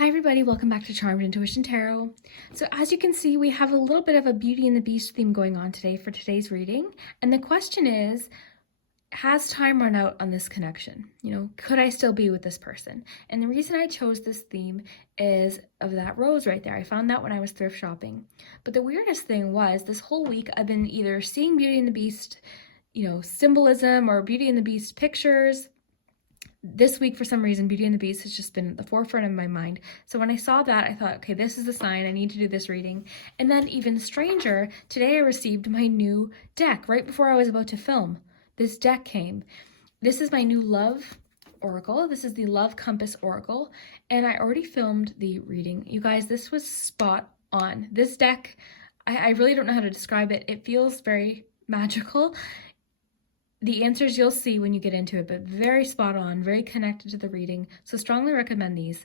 Hi everybody, welcome back to Charmed Intuition Tarot. So as you can see, we have a little bit of a Beauty and the Beast theme going on today for today's reading. And the question is, has time run out on this connection? Could I still be with this person? And the reason I chose this theme is of that rose right there. I found that when I was thrift shopping. But the weirdest thing was this whole week I've been either seeing Beauty and the Beast, symbolism or Beauty and the Beast pictures. This week, for some reason, Beauty and the Beast has just been at the forefront of my mind. So when I saw that, I thought, okay, this is a sign. I need to do this reading. And then even stranger, today I received my new deck right before I was about to film. This deck came. This is my new love oracle. This is the Love Compass Oracle. And I already filmed the reading. You guys, this was spot on. This deck, I really don't know how to describe it. It feels very magical. The answers you'll see when you get into it, but very spot on, very connected to the reading. So strongly recommend these.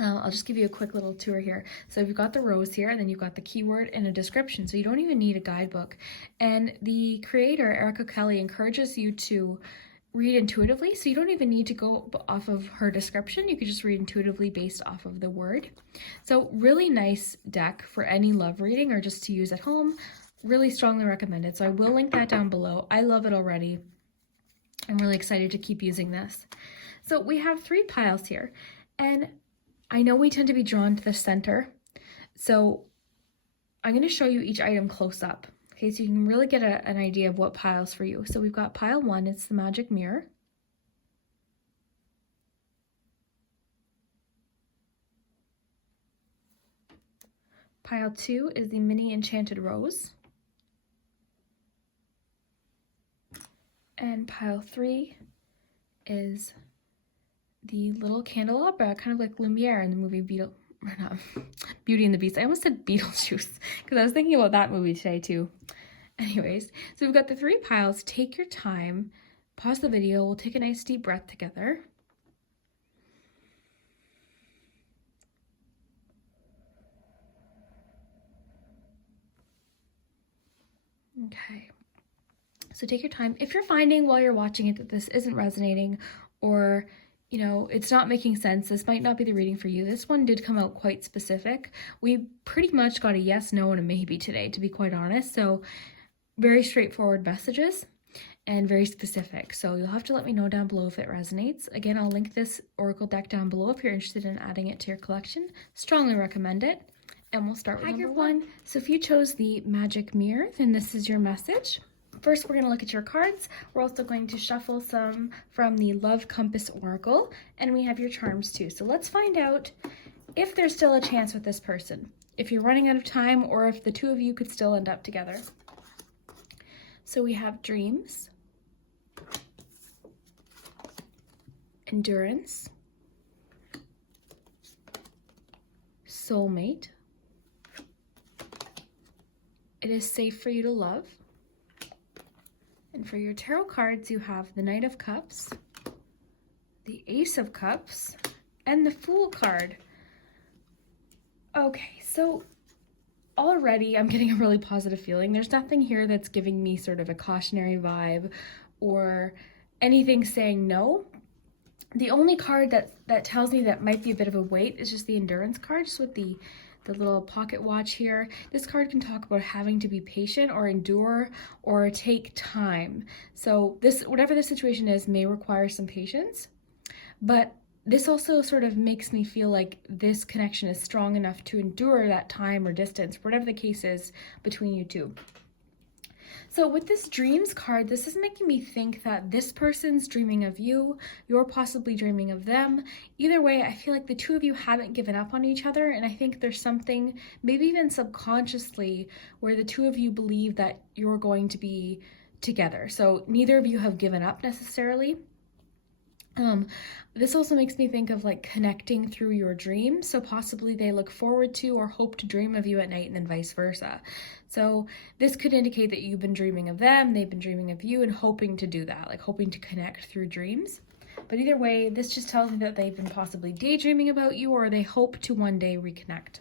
I'll just give you a quick little tour here. So you've got the rose here, and then you've got the keyword and a description. So you don't even need a guidebook. And the creator, Erica Kelly, encourages you to read intuitively. So you don't even need to go off of her description. You could just read intuitively based off of the word. So really nice deck for any love reading or just to use at home. Really strongly recommended. So I will link that down below. I love it already. I'm really excited to keep using this. So we have 3 piles here, and I know we tend to be drawn to the center. So I'm going to show you each item close up. Okay, so you can really get an idea of what pile's for you. So we've got pile 1, it's the magic mirror. Pile 2 is the mini enchanted rose. And pile 3 is the little candelabra, kind of like Lumiere in the movie Beauty and the Beast. I almost said Beetlejuice because I was thinking about that movie today too. Anyways, so we've got the 3 piles. Take your time, pause the video, we'll take a nice deep breath together. Okay. So take your time. If you're finding while you're watching it that this isn't resonating or, it's not making sense, this might not be the reading for you. This one did come out quite specific. We pretty much got a yes, no, and a maybe today, to be quite honest. So very straightforward messages and very specific. So you'll have to let me know down below if it resonates. Again, I'll link this oracle deck down below if you're interested in adding it to your collection. Strongly recommend it. And we'll start with number 1. So if you chose the magic mirror, then this is your message. First, we're going to look at your cards. We're also going to shuffle some from the Love Compass Oracle, and we have your charms too. So let's find out if there's still a chance with this person, if you're running out of time, or if the 2 of you could still end up together. So we have dreams, endurance, soulmate, it is safe for you to love. And for your tarot cards, you have the Knight of Cups, the Ace of Cups, and the Fool card. Okay, so already I'm getting a really positive feeling. There's nothing here that's giving me sort of a cautionary vibe or anything saying no. The only card that tells me that might be a bit of a wait is just the Endurance card, just with the little pocket watch here. This card can talk about having to be patient or endure or take time. So this, whatever the situation is, may require some patience, but this also sort of makes me feel like this connection is strong enough to endure that time or distance, whatever the case is between you two. So with this dreams card, this is making me think that this person's dreaming of you, you're possibly dreaming of them. Either way, I feel like the 2 of you haven't given up on each other, and I think there's something, maybe even subconsciously, where the 2 of you believe that you're going to be together. So neither of you have given up necessarily. This also makes me think of like connecting through your dreams. So possibly they look forward to or hope to dream of you at night, and then vice versa. So this could indicate that you've been dreaming of them, they've been dreaming of you, and hoping to do that, like hoping to connect through dreams. But either way, this just tells me that they've been possibly daydreaming about you, or they hope to one day reconnect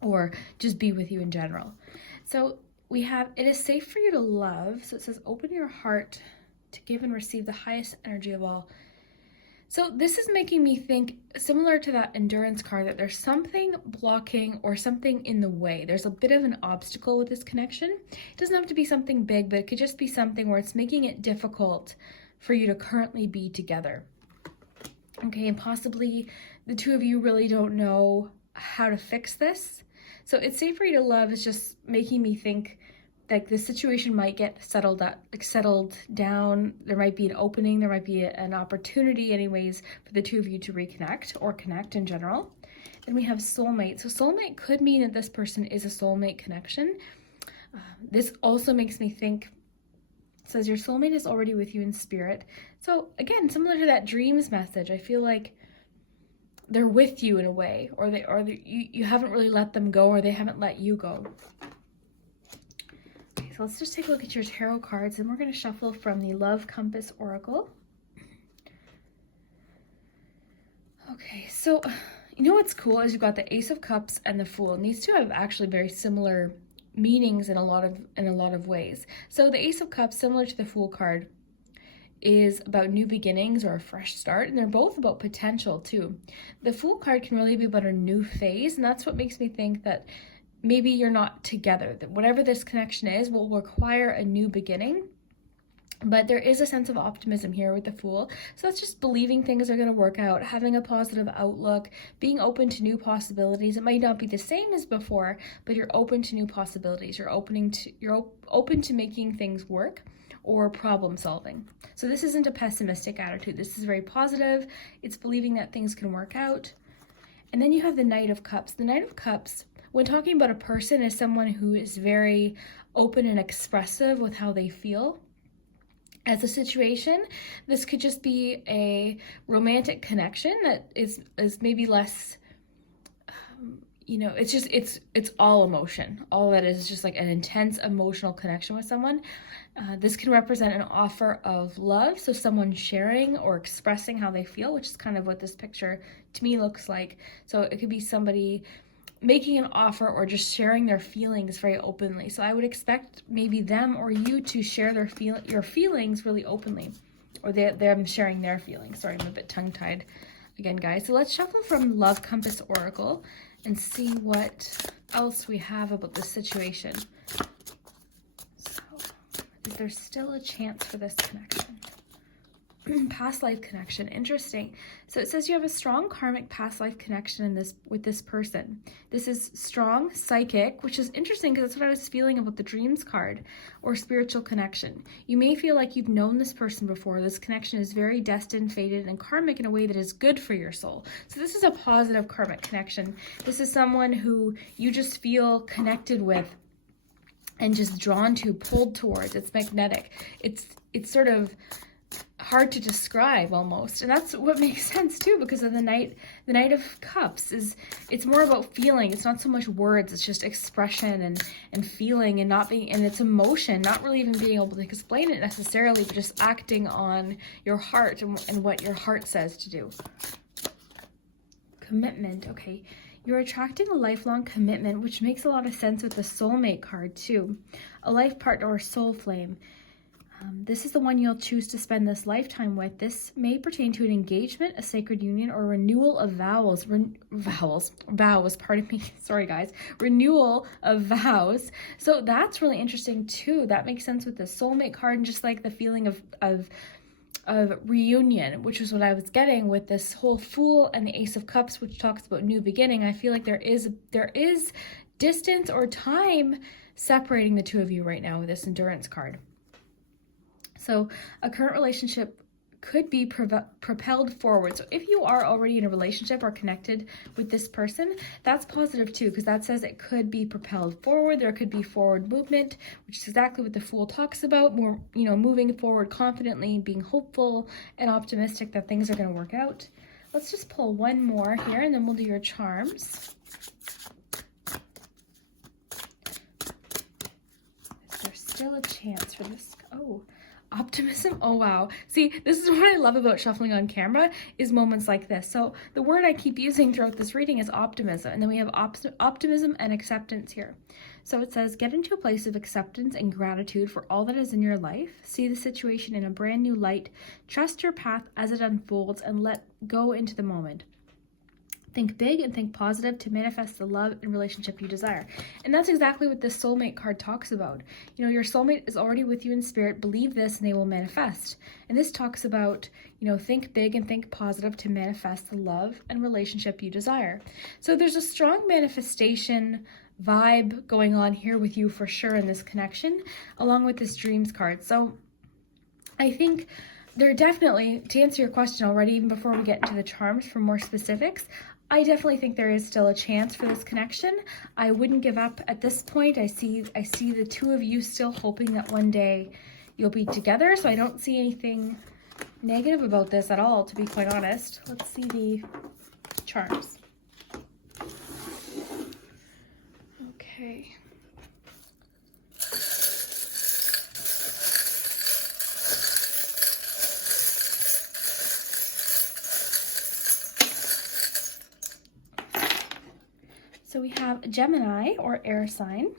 or just be with you in general. So we have, it is safe for you to love. So it says, open your heart to give and receive the highest energy of all. So this is making me think, similar to that endurance card, that there's something blocking or something in the way. There's a bit of an obstacle with this connection. It doesn't have to be something big, but it could just be something where it's making it difficult for you to currently be together. Okay, and possibly the two of you really don't know how to fix this. So it's safe for you to love is just making me think like the situation might get settled down. There might be an opening, there might be an opportunity anyways for the two of you to reconnect or connect in general. Then we have soulmate. So soulmate could mean that this person is a soulmate connection. This also makes me think, says your soulmate is already with you in spirit. So again, similar to that dreams message, I feel like they're with you in a way, or you haven't really let them go, or they haven't let you go. So let's just take a look at your tarot cards, and we're going to shuffle from the Love Compass Oracle. Okay, so you know what's cool is you've got the Ace of Cups and the Fool, and these two have actually very similar meanings in a lot of ways. So the Ace of Cups, similar to the Fool card, is about new beginnings or a fresh start, and they're both about potential too. The Fool card can really be about a new phase, and that's what makes me think that maybe you're not together, that whatever this connection is will require a new beginning. But there is a sense of optimism here with the Fool. So that's just believing things are going to work out, having a positive outlook, being open to new possibilities. It might not be the same as before, but you're open to new possibilities. You're open to making things work or problem solving. So this isn't a pessimistic attitude. This is very positive. It's believing that things can work out. And then you have the Knight of Cups. The Knight of Cups, when talking about a person, is someone who is very open and expressive with how they feel. As a situation, this could just be a romantic connection that is maybe less, it's all emotion. All that is just like an intense emotional connection with someone. This can represent an offer of love, so someone sharing or expressing how they feel, which is kind of what this picture to me looks like. So it could be somebody making an offer or just sharing their feelings very openly. So I would expect maybe them or you to share your feelings really openly, or them sharing their feelings. Sorry, I'm a bit tongue-tied again, guys. So let's shuffle from Love Compass Oracle and see what else we have about this situation. So is there still a chance for this connection? Past life connection, interesting. So it says you have a strong karmic past life connection with this person. This is strong psychic, which is interesting because that's what I was feeling about the dreams card, or spiritual connection. You may feel like you've known this person before. This connection is very destined, fated, and karmic in a way that is good for your soul. So this is a positive karmic connection. This is someone who you just feel connected with and just drawn to, pulled towards. It's magnetic. It's sort of hard to describe almost, and that's what makes sense too, because of the Knight of Cups it's more about feeling. It's not so much words, it's just expression and feeling, and it's emotion, not really even being able to explain it necessarily, but just acting on your heart and what your heart says to do. Commitment. Okay, you're attracting a lifelong commitment, which makes a lot of sense with the soulmate card too. A life partner or soul flame. This is the one you'll choose to spend this lifetime with. This may pertain to an engagement, a sacred union, or renewal of vows, pardon me. Sorry, guys. Renewal of vows. So that's really interesting too. That makes sense with the soulmate card, and just like the feeling of reunion, which is what I was getting with this whole Fool and the Ace of Cups, which talks about new beginning. I feel like there is distance or time separating the two of you right now with this endurance card. So a current relationship could be propelled forward. So if you are already in a relationship or connected with this person, that's positive too, because that says it could be propelled forward. There could be forward movement, which is exactly what the Fool talks about. More, moving forward confidently, being hopeful and optimistic that things are going to work out. Let's just pull one more here, and then we'll do your charms. Is there still a chance for this? Oh, Optimism? Oh, wow. See, this is what I love about shuffling on camera is moments like this. So the word I keep using throughout this reading is optimism. And then we have optimism and acceptance here. So it says, get into a place of acceptance and gratitude for all that is in your life. See the situation in a brand new light. Trust your path as it unfolds and let go into the moment. Think big and think positive to manifest the love and relationship you desire. And that's exactly what this soulmate card talks about. You know, your soulmate is already with you in spirit. Believe this and they will manifest. And this talks about, you know, think big and think positive to manifest the love and relationship you desire. So there's a strong manifestation vibe going on here with you for sure in this connection, along with this dreams card. So I think there definitely, to answer your question already, even before we get into the charms for more specifics, I definitely think there is still a chance for this connection. I wouldn't give up at this point. I see the two of you still hoping that one day you'll be together. So I don't see anything negative about this at all, to be quite honest. Let's see the charms. Okay. So we have Gemini, or air sign.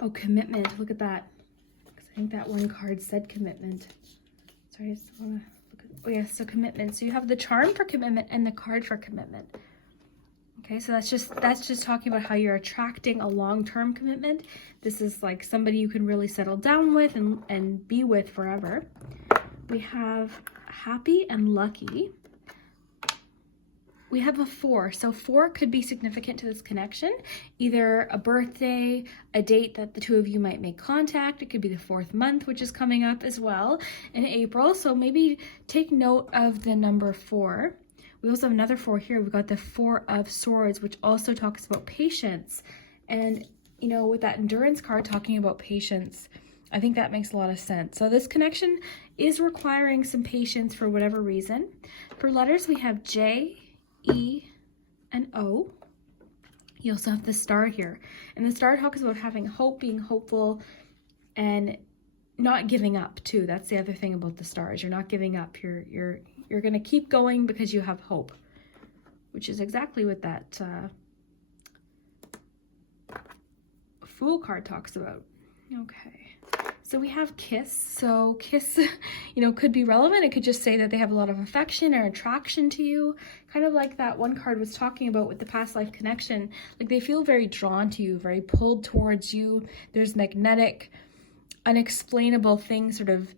Oh, commitment. Look at that. I think that one card said commitment. Sorry, I just want to look at... Oh, yeah, so commitment. So you have the charm for commitment and the card for commitment. Okay, so that's just talking about how you're attracting a long-term commitment. This is like somebody you can really settle down with and be with forever. We have happy and lucky. We have a 4. So 4 could be significant to this connection. Either a birthday, a date that the two of you might make contact. It could be the 4th month, which is coming up as well in April. So maybe take note of the number 4. We also have another 4 here. We've got the 4 of Swords, which also talks about patience. And, you know, with that endurance card talking about patience, I think that makes a lot of sense. So this connection is requiring some patience for whatever reason. For letters, we have J, E, and O. You also have the star here. And the star talks about having hope, being hopeful, and not giving up too. That's the other thing about the stars. You're not giving up. You're going to keep going because you have hope, which is exactly what that Fool card talks about. Okay. So we have kiss. So kiss, you know, could be relevant. It could just say that they have a lot of affection or attraction to you. Kind of like that one card was talking about with the past life connection. Like they feel very drawn to you, very pulled towards you. There's magnetic, unexplainable things sort of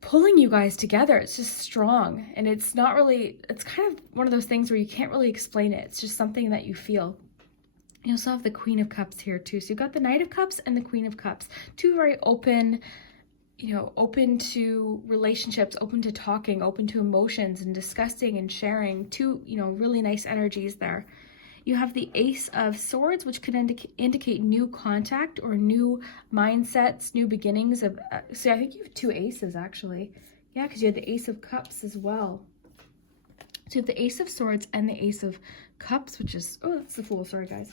pulling you guys together. It's just strong. And it's not really, it's kind of one of those things where you can't really explain it. It's just something that you feel. You also have the Queen of Cups here too. So you've got the Knight of Cups and the Queen of Cups. Two very open, you know, open to relationships, open to talking, open to emotions and discussing and sharing. Two, you know, really nice energies there. You have the Ace of Swords, which could indicate new contact or new mindsets, new beginnings of, so I think you have 2 aces actually. Yeah, because you had the Ace of Cups as well. So you have the Ace of Swords and the Ace of Cups, which is, oh, that's the Fool, sorry guys.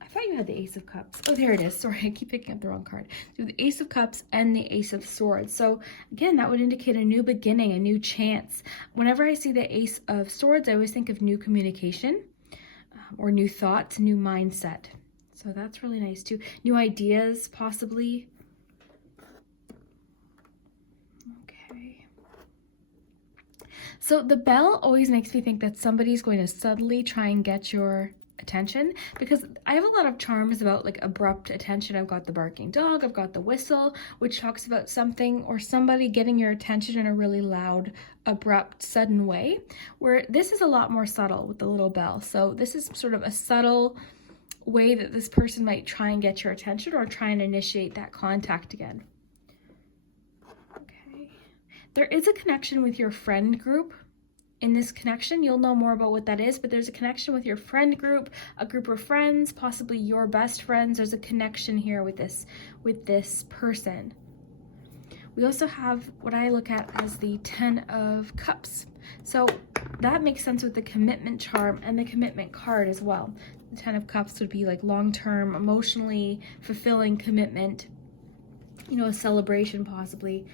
I thought you had the Ace of Cups. Oh, there it is. Sorry, I keep picking up the wrong card. So the Ace of Cups and the Ace of Swords. So again, that would indicate a new beginning, a new chance. Whenever I see the Ace of Swords, I always think of new communication or new thoughts, new mindset. So that's really nice too. New ideas, possibly. Okay. So the bell always makes me think that somebody's going to subtly try and get your attention, because I have a lot of charms about like abrupt attention. I've got the barking dog, I've got the whistle, which talks about something or somebody getting your attention in a really loud, abrupt, sudden way, where this is a lot more subtle with the little bell. So this is sort of a subtle way that this person might try and get your attention or try and initiate that contact again. Okay. There is a connection with your friend group. In this connection, you'll know more about what that is, but there's a connection with your friend group, a group of friends, possibly your best friends. There's a connection here with this person. We also have what I look at as the 10 of Cups. So that makes sense with the commitment charm and the commitment card as well. The Ten of Cups would be like long-term, emotionally fulfilling commitment, a celebration possibly.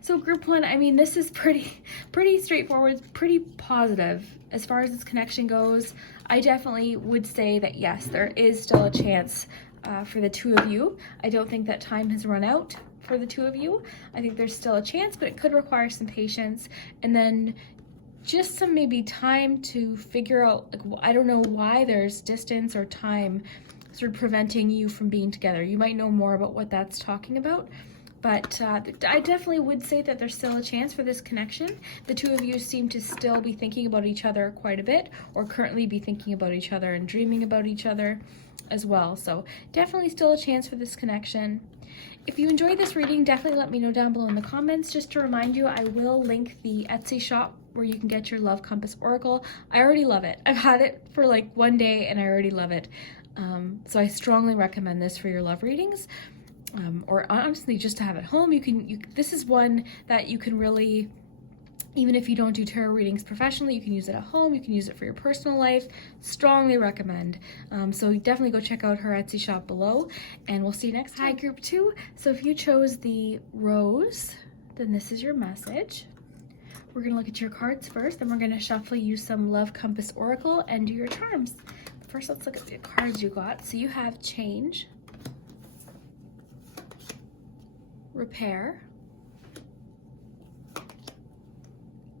So group one, I mean, this is pretty straightforward, pretty positive. As far as this connection goes, I definitely would say that yes, there is still a chance for the two of you. I don't think that time has run out for the two of you. I think there's still a chance, but it could require some patience and then just some maybe time to figure out, like, I don't know why there's distance or time sort of preventing you from being together. You might know more about what that's talking about. But I definitely would say that there's still a chance for this connection. The two of you seem to still be thinking about each other quite a bit, or currently be thinking about each other and dreaming about each other as well. So definitely still a chance for this connection. If you enjoyed this reading, definitely let me know down below in the comments. Just to remind you, I will link the Etsy shop where you can get your Love Compass Oracle. I already love it. I've had it for like one day and I already love it. So I strongly recommend this for your love readings. Or honestly, just to have at home. This is one that you can really, even if you don't do tarot readings professionally, you can use it at home. You can use it for your personal life. Strongly recommend. So definitely go check out her Etsy shop below, and we'll see you next time. Hi, group two. So if you chose the rose, then this is your message. We're gonna look at your cards first, then we're gonna shuffle you some Love Compass Oracle and do your charms. First, let's look at the cards you got. So you have change, repair,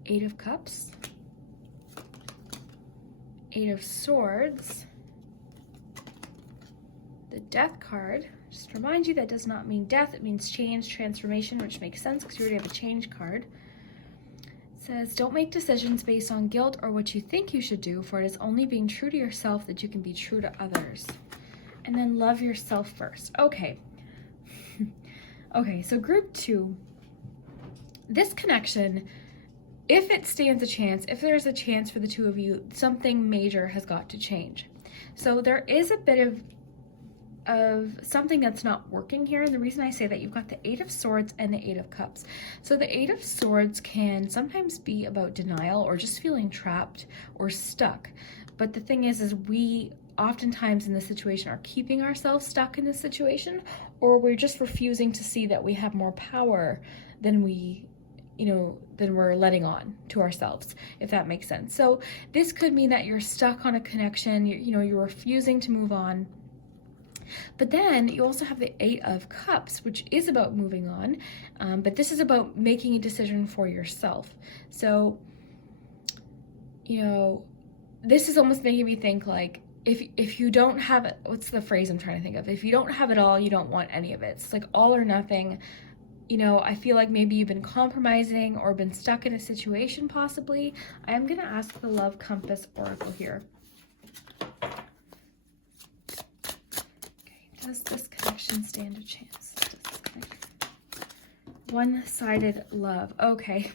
Eight of Cups, Eight of Swords, the Death card. Just to remind you, that does not mean death, it means change, transformation, which makes sense because you already have a change card. It says, don't make decisions based on guilt or what you think you should do, for it is only being true to yourself that you can be true to others. And then love yourself first. Okay. Okay, so group two, this connection, if it stands a chance, if there's a chance for the two of you, something major has got to change. So there is a bit of something that's not working here. And the reason I say that, you've got the Eight of Swords and the Eight of Cups. So the Eight of Swords can sometimes be about denial or just feeling trapped or stuck. But the thing is we oftentimes in this situation are keeping ourselves stuck in this situation, or we're just refusing to see that we have more power than than we're letting on to ourselves, if that makes sense. So this could mean that you're stuck on a connection, you're refusing to move on. But then you also have the Eight of Cups, which is about moving on, but this is about making a decision for yourself. So, this is almost making me think like, if you don't have it, what's the phrase I'm trying to think of? If you don't have it all, you don't want any of it. It's like all or nothing. I feel like maybe you've been compromising or been stuck in a situation possibly. I am going to ask the Love Compass Oracle here. Okay, does this connection stand a chance? One-sided love. Okay.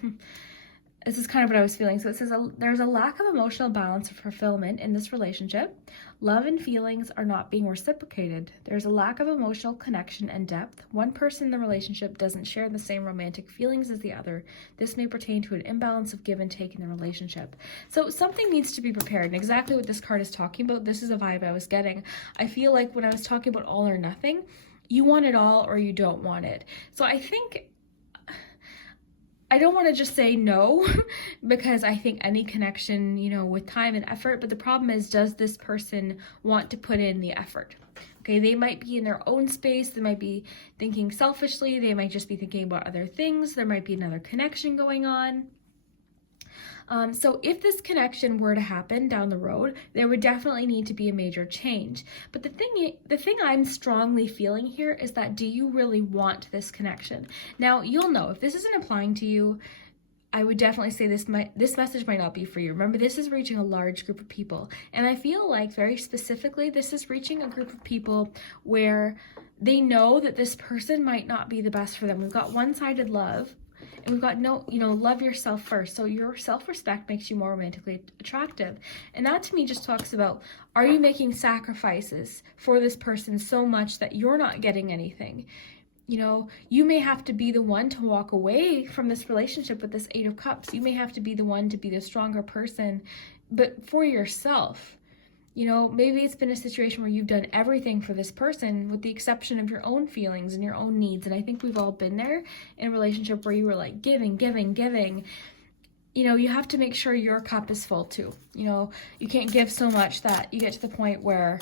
This is kind of what I was feeling. So it says there's a lack of emotional balance or fulfillment in this relationship. Love and feelings are not being reciprocated. There's a lack of emotional connection and depth. One person in the relationship doesn't share the same romantic feelings as the other. This may pertain to an imbalance of give and take in the relationship. So something needs to be prepared. And exactly what this card is talking about, this is a vibe I was getting. I feel like when I was talking about all or nothing, you want it all or you don't want it. So I think I don't want to just say no, because I think any connection, with time and effort, but the problem is, does this person want to put in the effort? Okay, they might be in their own space, they might be thinking selfishly, they might just be thinking about other things, there might be another connection going on. So if this connection were to happen down the road, there would definitely need to be a major change. But the thing I'm strongly feeling here is that, do you really want this connection? Now, you'll know if this isn't applying to you. I would definitely say this message might not be for you. Remember, this is reaching a large group of people. And I feel like very specifically, this is reaching a group of people where they know that this person might not be the best for them. We've got one-sided love. And we've got love yourself first. So your self-respect makes you more romantically attractive. And that to me just talks about, are you making sacrifices for this person so much that you're not getting anything? You may have to be the one to walk away from this relationship with this Eight of Cups. You may have to be the one to be the stronger person, but for yourself. You know, maybe it's been a situation where you've done everything for this person with the exception of your own feelings and your own needs. And I think we've all been there in a relationship where you were like giving, giving, giving. You know, you have to make sure your cup is full too. You know, you can't give so much that you get to the point where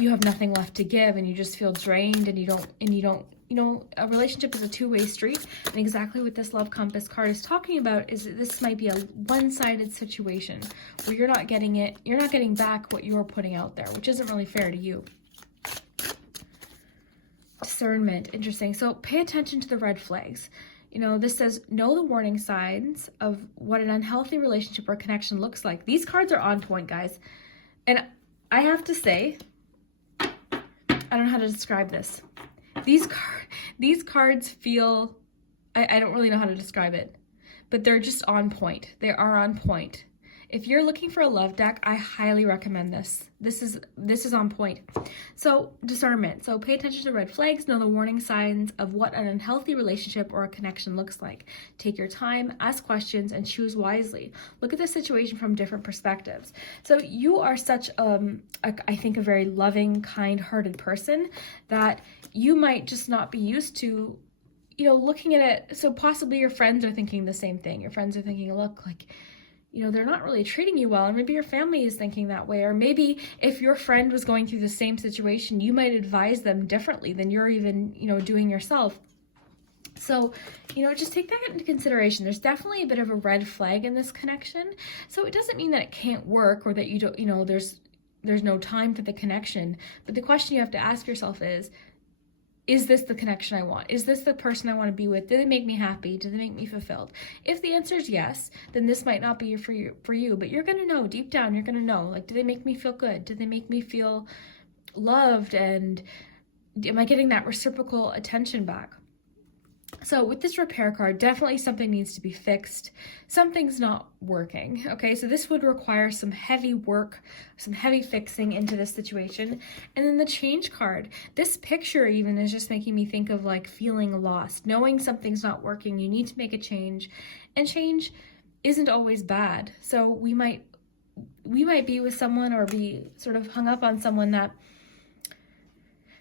you have nothing left to give and you just feel drained and you don't, you know, a relationship is a two-way street. And exactly what this Love Compass card is talking about is that this might be a one-sided situation where you're not getting back what you're putting out there, which isn't really fair to you. Discernment, interesting. So pay attention to the red flags. You know, this says, know the warning signs of what an unhealthy relationship or connection looks like. These cards are on point, guys. And I have to say, I don't know how to describe this. These cards feel, I don't really know how to describe it, but they're just on point. They are on point. If you're looking for a love deck, I highly recommend this. This is on point. So discernment. So pay attention to red flags, know the warning signs of what an unhealthy relationship or a connection looks like. Take your time, ask questions, and choose wisely. Look at the situation from different perspectives. So you are such, I think, a very loving, kind-hearted person that you might just not be used to, you know, looking at it. So possibly your friends are thinking the same thing. Your friends are thinking, look, like, you know, they're not really treating you well. And maybe your family is thinking that way. Or maybe if your friend was going through the same situation, you might advise them differently than you're even, you know, doing yourself. So, you know, just take that into consideration. There's definitely a bit of a red flag in this connection. So it doesn't mean that it can't work or that you don't, you know, there's no time for the connection. But the question you have to ask yourself is this the connection I want? Is this the person I want to be with? Do they make me happy? Do they make me fulfilled? If the answer is yes, then this might not be for you, but you're going to know deep down, you're going to know, like, do they make me feel good? Do they make me feel loved? And am I getting that reciprocal attention back? So with this repair card, definitely something needs to be fixed. Something's not working, okay? So this would require some heavy work, some heavy fixing into this situation. And then the change card, this picture even is just making me think of like feeling lost, knowing something's not working, you need to make a change. And change isn't always bad. So we might be with someone or be sort of hung up on someone that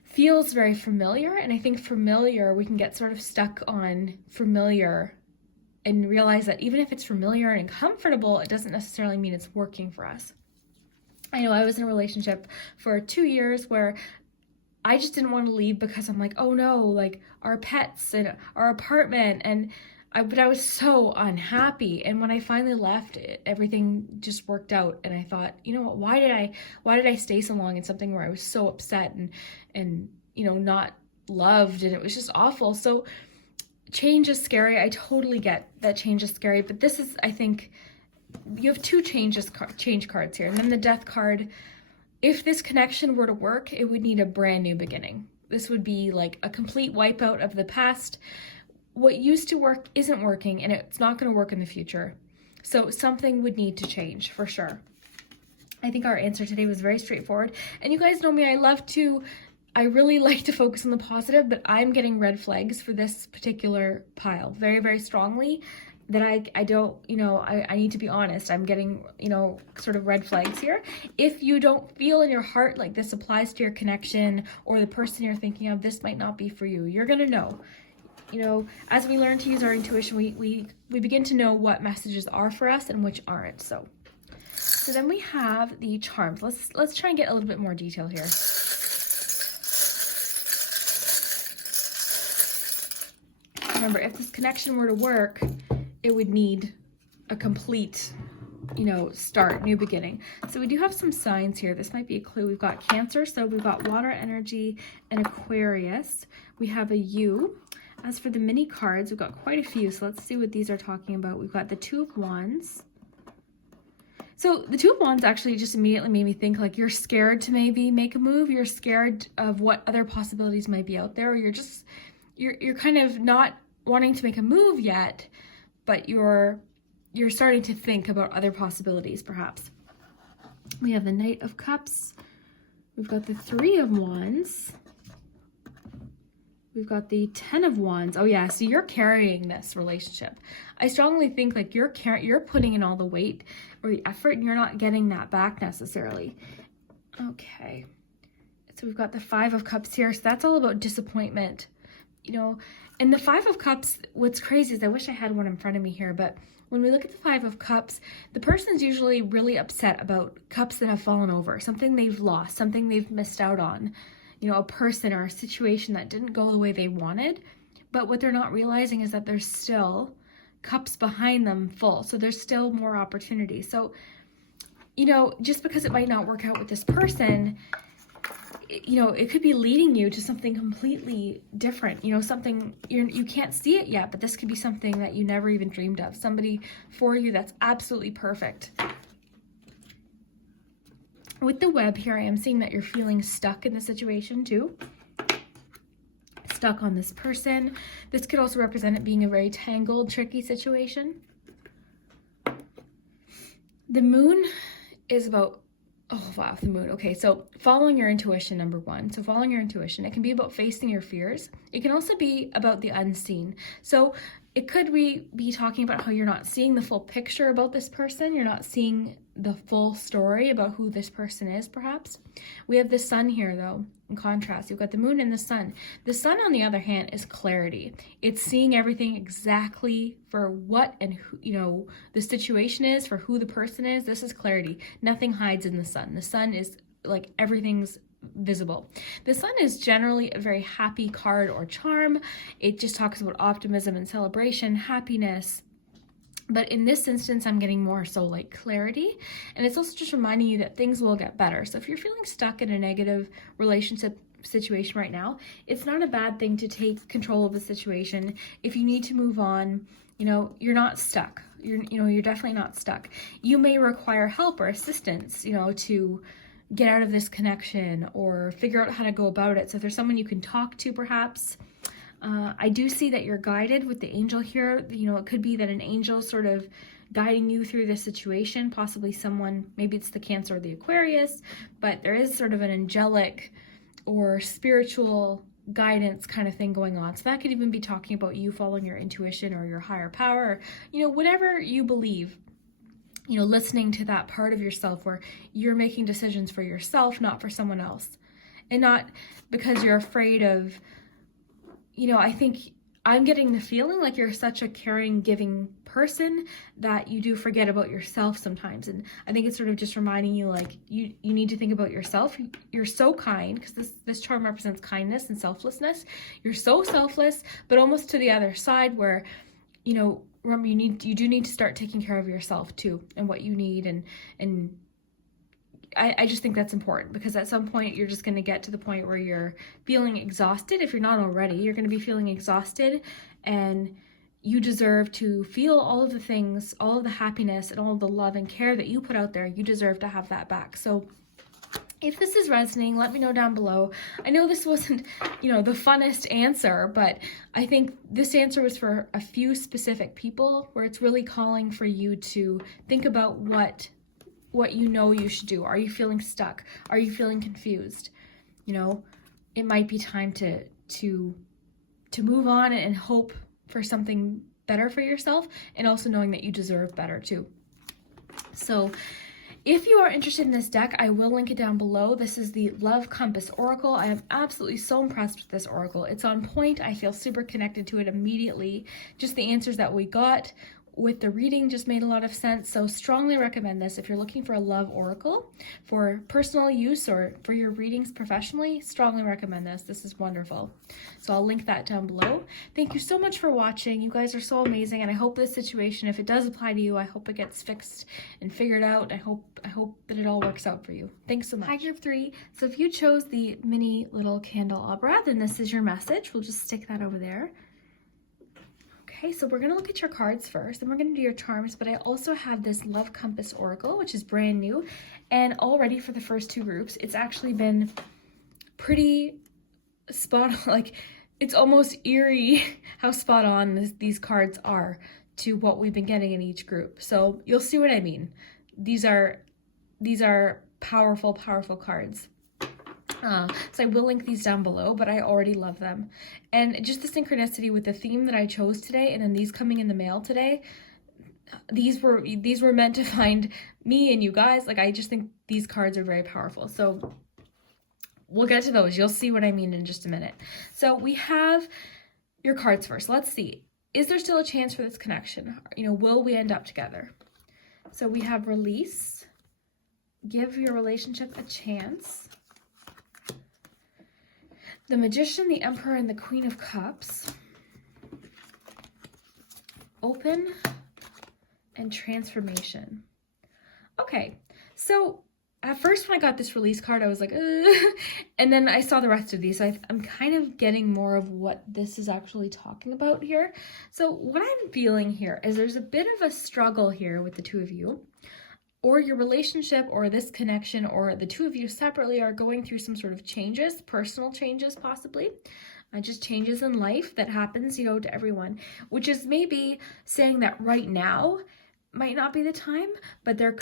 feels very familiar. And I think familiar, we can get sort of stuck on familiar and realize that even if it's familiar and comfortable, it doesn't necessarily mean it's working for us. I know I was in a relationship for 2 years where I just didn't want to leave because I'm like, oh no, like our pets and our apartment, but I was so unhappy. And when I finally left, everything just worked out. And I thought, you know what, why did I stay so long in something where I was so upset and you know, not loved, and it was just awful. So change is scary. I totally get that change is scary, but this is, I think, you have two change cards here. And then the death card, if this connection were to work, it would need a brand new beginning. This would be like a complete wipeout of the past. What used to work isn't working, and it's not going to work in the future. So something would need to change for sure. I think our answer today was very straightforward. And you guys know me, I really like to focus on the positive, but I'm getting red flags for this particular pile very, very strongly that I don't, you know, I need to be honest. I'm getting, you know, sort of red flags here. If you don't feel in your heart like this applies to your connection or the person you're thinking of, this might not be for you. You're going to know. You know, as we learn to use our intuition, we begin to know what messages are for us and which aren't. So then we have the charms. Let's try and get a little bit more detail here. Remember, if this connection were to work, it would need a complete, you know, start, new beginning. So we do have some signs here. This might be a clue. We've got Cancer, so we've got water energy and Aquarius. We have a U. As for the mini cards, we've got quite a few, so let's see what these are talking about. We've got the Two of Wands. So the Two of Wands actually just immediately made me think like you're scared to maybe make a move. You're scared of what other possibilities might be out there, or you're kind of not wanting to make a move yet, but you're starting to think about other possibilities perhaps. We have the Knight of Cups. We've got the Three of Wands. We've got the 10 of Wands. Oh yeah, so you're carrying this relationship. I strongly think like you're putting in all the weight or the effort and you're not getting that back necessarily. Okay, so we've got the Five of Cups here. So that's all about disappointment, you know. And the Five of Cups, what's crazy is I wish I had one in front of me here, but when we look at the Five of Cups, the person's usually really upset about cups that have fallen over, something they've lost, something they've missed out on, you know, a person or a situation that didn't go the way they wanted. But what they're not realizing is that there's still cups behind them full. So there's still more opportunity. So, you know, just because it might not work out with this person, you know, it could be leading you to something completely different, you know, something you can't see it yet, but this could be something that you never even dreamed of, somebody for you that's absolutely perfect. With the web here, I am seeing that you're feeling stuck in the situation too. Stuck on this person. This could also represent it being a very tangled, tricky situation. The moon is about, oh wow, the moon. Okay, so following your intuition, number one. So following your intuition, it can be about facing your fears. It can also be about the unseen. So it could be talking about how you're not seeing the full picture about this person. You're not seeing the full story about who this person is, perhaps. We have the sun here, though, in contrast. You've got the moon and the sun. The sun, on the other hand, is clarity. It's seeing everything exactly for what and who, you know, the situation is, for who the person is. This is clarity. Nothing hides in the sun. The sun is like everything's visible. The sun is generally a very happy card or charm. It just talks about optimism and celebration, happiness. But in this instance, I'm getting more so like clarity. And it's also just reminding you that things will get better. So if you're feeling stuck in a negative relationship situation right now, it's not a bad thing to take control of the situation. If you need to move on, you know, you're not stuck. You're definitely not stuck. You may require help or assistance, you know, to get out of this connection or figure out how to go about it. So if there's someone you can talk to, perhaps. I do see that you're guided with the angel here. You know, it could be that an angel sort of guiding you through this situation, possibly someone, maybe it's the Cancer or the Aquarius, but there is sort of an angelic or spiritual guidance kind of thing going on. So that could even be talking about you following your intuition or your higher power, or, you know, whatever you believe. You know, listening to that part of yourself where you're making decisions for yourself, not for someone else. And not because you're afraid of, you know, I think I'm getting the feeling like you're such a caring, giving person that you do forget about yourself sometimes. And I think it's sort of just reminding you, like, you need to think about yourself. You're so kind, because this charm represents kindness and selflessness. You're so selfless, but almost to the other side where, you know, remember, you do need to start taking care of yourself too, and what you need. And I just think that's important, because at some point you're just going to get to the point where you're feeling exhausted. If you're not already, you're going to be feeling exhausted, and you deserve to feel all of the things, all of the happiness and all of the love and care that you put out there. You deserve to have that back. So if this is resonating, let me know down below. I know this wasn't, you know, the funnest answer, but I think this answer was for a few specific people, where it's really calling for you to think about what you know you should do. Are you feeling stuck? Are you feeling confused? You know, it might be time to move on and hope for something better for yourself, and also knowing that you deserve better too. So if you are interested in this deck, I will link it down below. This is the Love Compass Oracle. I am absolutely so impressed with this oracle. It's on point. I feel super connected to it immediately. Just the answers that we got with the reading just made a lot of sense. So strongly recommend this if you're looking for a love oracle for personal use or for your readings professionally. Strongly recommend this. This is wonderful. So I'll link that down below. Thank you so much for watching. You guys are so amazing, and I hope this situation, if it does apply to you, I hope it gets fixed and figured out. I hope that it all works out for you. Thanks so much. Hi, group 3. So if you chose the mini little candelabra, then this is your message. We'll just stick that over there. Okay, so we're going to look at your cards first, and we're going to do your charms, but I also have this Love Compass Oracle, which is brand new, and already for the first 2 groups, it's actually been pretty spot on. Like, it's almost eerie how spot on these cards are to what we've been getting in each group. So you'll see what I mean. These are powerful, powerful cards. So I will link these down below, but I already love them. And just the synchronicity with the theme that I chose today, and then these coming in the mail today, these were meant to find me and you guys. Like, I just think these cards are very powerful. So we'll get to those. You'll see what I mean in just a minute. So we have your cards first. Let's see. Is there still a chance for this connection? You know, will we end up together? So we have release. Give your relationship a chance. The Magician, the Emperor, and the Queen of Cups. Open and transformation. Okay, so at first when I got this release card, I was like, ugh. And then I saw the rest of these. So I'm kind of getting more of what this is actually talking about here. So what I'm feeling here is there's a bit of a struggle here with the two of you, or your relationship, or this connection, or the two of you separately are going through some sort of changes, personal changes possibly. Just changes in life that happens, you know, to everyone, which is maybe saying that right now might not be the time, but there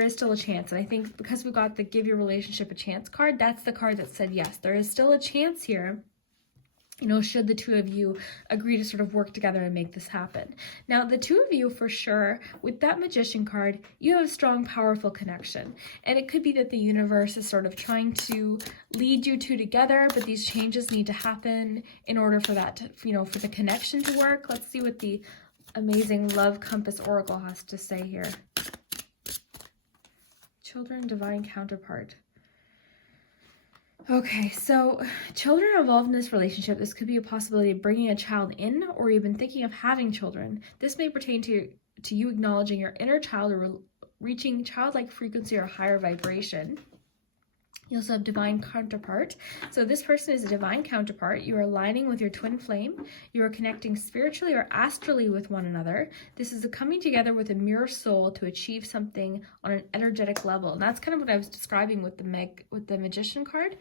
is still a chance. And I think because we got the Give Your Relationship a Chance card, that's the card that said yes, there is still a chance here, you know, should the two of you agree to sort of work together and make this happen. Now, the two of you, for sure, with that Magician card, you have a strong, powerful connection. And it could be that the universe is sort of trying to lead you two together, but these changes need to happen in order for that to, you know, for the connection to work. Let's see what the amazing Love Compass Oracle has to say here. Children, divine counterpart. Okay, so children are involved in this relationship. This could be a possibility of bringing a child in, or you've been thinking of having children. This may pertain to you acknowledging your inner child, or reaching childlike frequency or higher vibration. You also have divine counterpart. So this person is a divine counterpart. You are aligning with your twin flame. You are connecting spiritually or astrally with one another. This is a coming together with a mirror soul to achieve something on an energetic level. And that's kind of what I was describing with the Magician card,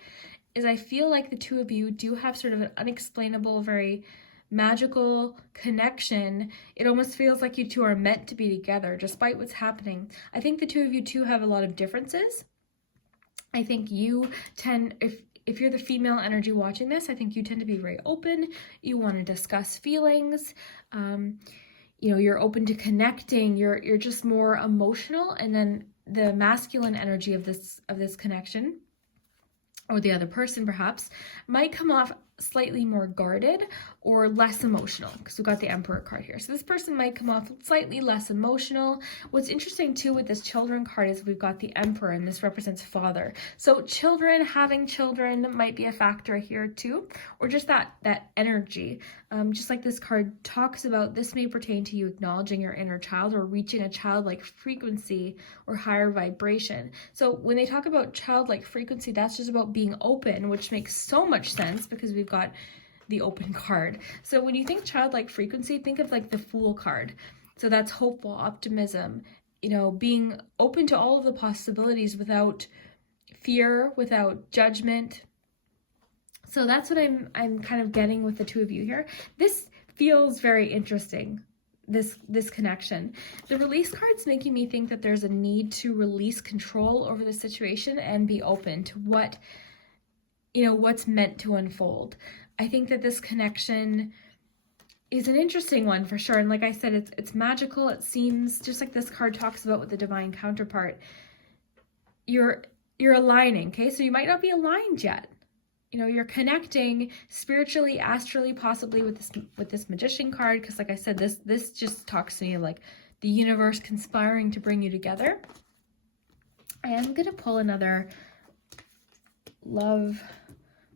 is I feel like the two of you do have sort of an unexplainable, very magical connection. It almost feels like you two are meant to be together despite what's happening. I think the two of you too have a lot of differences. I think you tend, if you're the female energy watching this, I think you tend to be very open. You want to discuss feelings. You know, you're open to connecting. You're just more emotional. And then the masculine energy of this connection, or the other person perhaps, might come off slightly more guarded or less emotional, because we've got the Emperor card here. So this person might come off slightly less emotional. What's interesting too with this children card is we've got the Emperor, and this represents father. So children, having children might be a factor here too, or just that energy. Just like this card talks about, this may pertain to you acknowledging your inner child, or reaching a childlike frequency or higher vibration. So when they talk about childlike frequency, that's just about being open, which makes so much sense because we've got the open card. So when you think childlike frequency, think of like the Fool card. So that's hopeful, optimism, you know, being open to all of the possibilities without fear, without judgment. So that's what I'm kind of getting with the two of you here. This feels very interesting, this connection. The release card's making me think that there's a need to release control over the situation and be open to what, you know, what's meant to unfold. I think that this connection is an interesting one for sure. And like I said, it's magical. It seems just like this card talks about with the divine counterpart. You're aligning, okay? So you might not be aligned yet. You know, you're connecting spiritually, astrally, possibly with this Magician card, because like I said, this just talks to me like the universe conspiring to bring you together. I am gonna pull another Love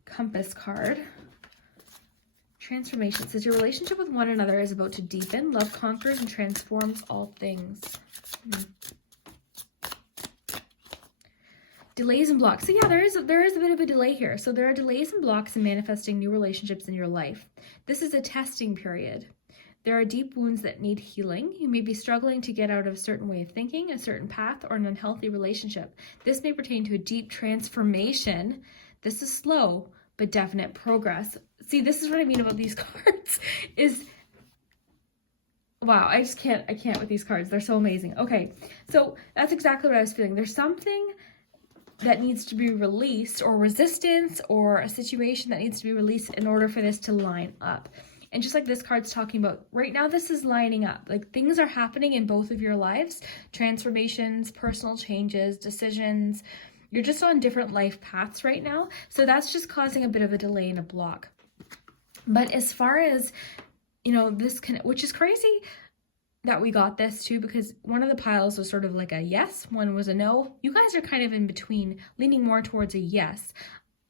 Compass card. Transformation. It says your relationship with one another is about to deepen. Love conquers and transforms all things. Delays and blocks. So yeah, there is a bit of a delay here. So there are delays and blocks in manifesting new relationships in your life. This is a testing period. There are deep wounds that need healing. You may be struggling to get out of a certain way of thinking, a certain path, or an unhealthy relationship. This may pertain to a deep transformation. This is slow, but definite progress. See, this is what I mean about these cards is, wow, I can't with these cards. They're so amazing. Okay, so that's exactly what I was feeling. There's something that needs to be released, or resistance, or a situation that needs to be released in order for this to line up. And just like this card's talking about, right now this is lining up. Like things are happening in both of your lives, transformations, personal changes, decisions. You're just on different life paths right now. So that's just causing a bit of a delay and a block. But as far as, you know, this can, which is crazy that we got this too, because one of the piles was sort of like a yes, one was a no. You guys are kind of in between, leaning more towards a yes.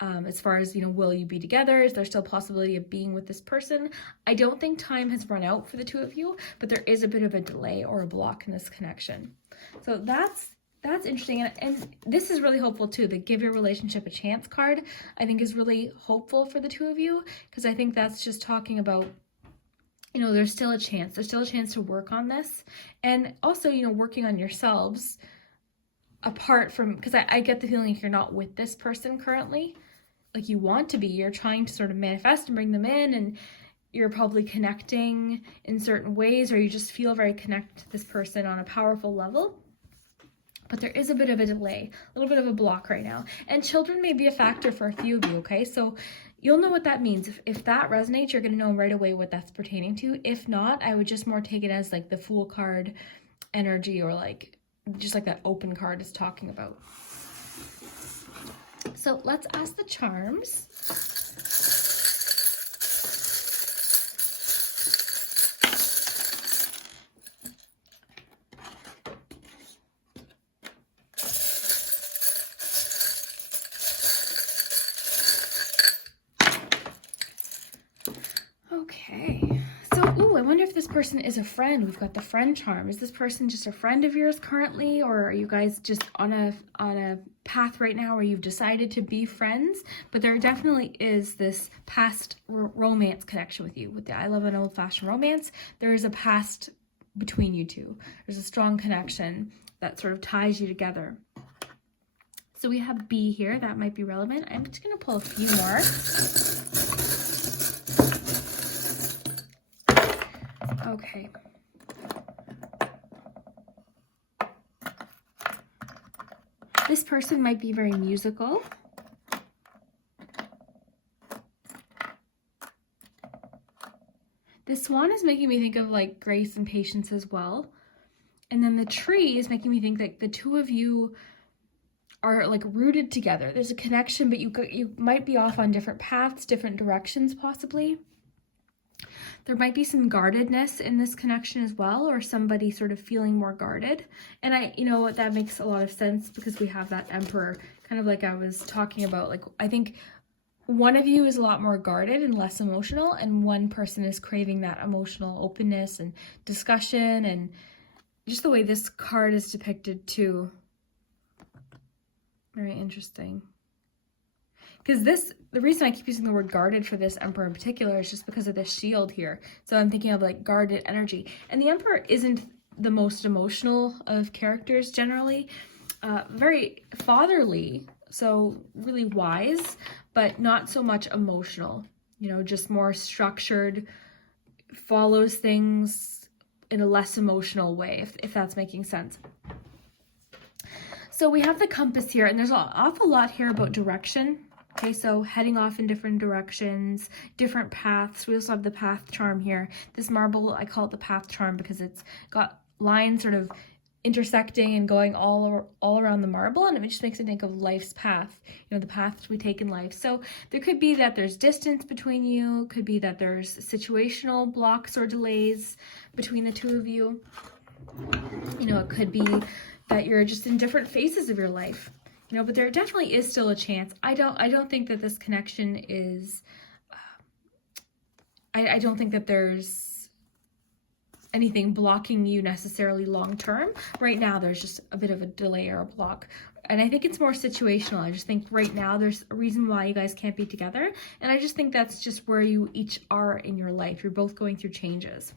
As far as, you know, will you be together? Is there still a possibility of being with this person? I don't think time has run out for the two of you, but there is a bit of a delay or a block in this connection. So that's interesting. And this is really hopeful too. The give your relationship a chance card, I think, is really hopeful for the two of you, because I think that's just talking about, you know, there's still a chance. There's still a chance to work on this. And also, you know, working on yourselves apart from, because I get the feeling if you're not with this person currently, like you want to be, you're trying to sort of manifest and bring them in, and you're probably connecting in certain ways, or you just feel very connected to this person on a powerful level. But there is a bit of a delay, a little bit of a block right now. And children may be a factor for a few of you, okay? So you'll know what that means. If that resonates, you're going to know right away what that's pertaining to. If not, I would just more take it as like the Fool card energy, or like just like that open card is talking about. So let's ask the charms. Okay, so, I wonder if this person is a friend. We've got the friend charm. Is this person just a friend of yours currently, or are you guys just on a path right now where you've decided to be friends? But there definitely is this past romance connection with you. With the I love an old-fashioned romance, there is a past between you two. There's a strong connection that sort of ties you together. So we have B here. That might be relevant. I'm just going to pull a few more. Okay. This person might be very musical. This swan is making me think of like grace and patience as well. And then the tree is making me think that the two of you are like rooted together. There's a connection, but you might be off on different paths, different directions possibly. There might be some guardedness in this connection as well, or somebody sort of feeling more guarded. And you know what, that makes a lot of sense because we have that Emperor, kind of like I was talking about. Like, I think one of you is a lot more guarded and less emotional, and one person is craving that emotional openness and discussion, and just the way this card is depicted too. Very interesting. Because the reason I keep using the word guarded for this Emperor in particular is just because of this shield here. So I'm thinking of like guarded energy. And the Emperor isn't the most emotional of characters generally. Very fatherly, so really wise, but not so much emotional. You know, just more structured, follows things in a less emotional way, if that's making sense. So we have the compass here, and there's an awful lot here about direction. Okay, so heading off in different directions, different paths. We also have the path charm here. This marble, I call it the path charm because it's got lines sort of intersecting and going all around the marble, and it just makes me think of life's path, you know, the paths we take in life. So there could be that there's distance between you, could be that there's situational blocks or delays between the two of you. You know, it could be that you're just in different phases of your life. You know, but there definitely is still a chance. I don't think that this connection is, I don't think that there's anything blocking you necessarily long term. Right now, there's just a bit of a delay or a block. And I think it's more situational. I just think right now there's a reason why you guys can't be together. And I just think that's just where you each are in your life. You're both going through changes.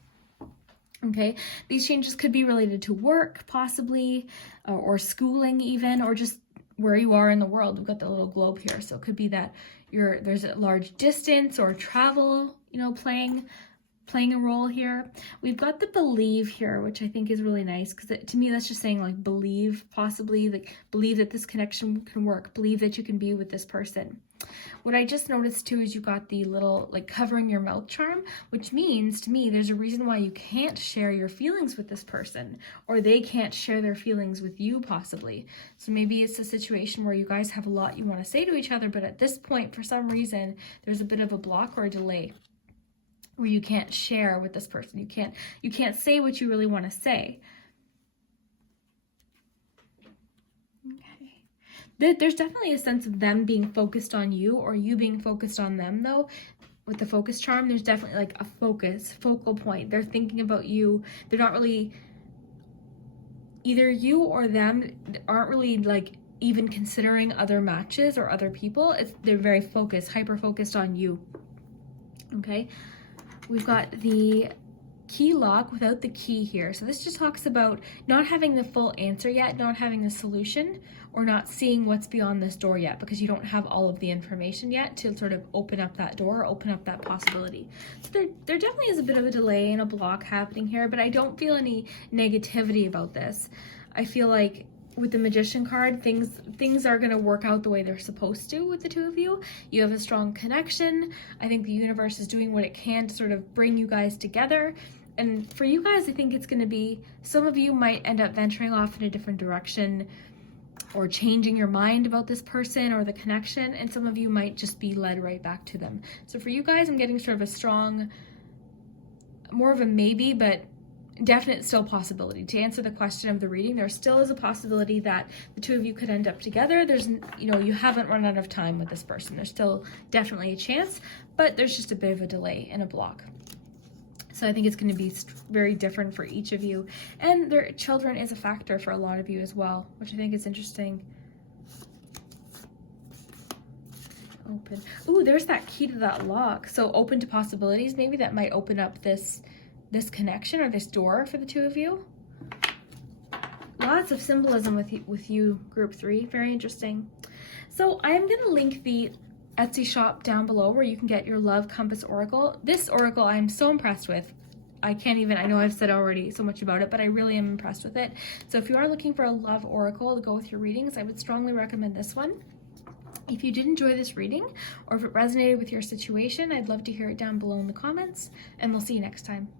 Okay, these changes could be related to work, possibly, or schooling even, or just where you are in the world. We've got the little globe here, so it could be that there's a large distance or travel, you know, playing a role here. We've got the believe here, which I think is really nice, because to me that's just saying like believe, possibly like believe that this connection can work, believe that you can be with this person. What I just noticed too is you got the little like covering your mouth charm, which means to me there's a reason why you can't share your feelings with this person, or they can't share their feelings with you possibly. So maybe it's a situation where you guys have a lot you want to say to each other, but at this point for some reason there's a bit of a block or a delay where you can't share with this person. You can't say what you really want to say. There's definitely a sense of them being focused on you or you being focused on them though. With the focus charm, there's definitely like a focal point. They're thinking about you. They're not really, either you or them aren't really like even considering other matches or other people. They're very focused, hyper focused on you. Okay, we've got the key lock without the key here. So this just talks about not having the full answer yet, not having the solution, or not seeing what's beyond this door yet because you don't have all of the information yet to sort of open up that door, open up that possibility. So there definitely is a bit of a delay and a block happening here, but I don't feel any negativity about this. I feel like with the Magician card, things are going to work out the way they're supposed to with the two of you. You have a strong connection. I think the universe is doing what it can to sort of bring you guys together. And for you guys, I think it's going to be, some of you might end up venturing off in a different direction or changing your mind about this person or the connection, and some of you might just be led right back to them. So for you guys, I'm getting sort of a strong, more of a maybe, but definite still possibility. To answer the question of the reading, there still is a possibility that the two of you could end up together. There's, you haven't run out of time with this person. There's still definitely a chance, but there's just a bit of a delay and a block. So I think it's going to be very different for each of you. And their children is a factor for a lot of you as well, which I think is interesting. Open. Ooh, there's that key to that lock. So open to possibilities. Maybe that might open up this connection or this door for the two of you. Lots of symbolism with you, group 3. Very interesting. So I'm going to link the Etsy shop down below where you can get your Love Compass Oracle. This Oracle I'm so impressed with. I know I've said already so much about it, but I really am impressed with it. So if you are looking for a Love Oracle to go with your readings, I would strongly recommend this one. If you did enjoy this reading, or if it resonated with your situation, I'd love to hear it down below in the comments, and we'll see you next time.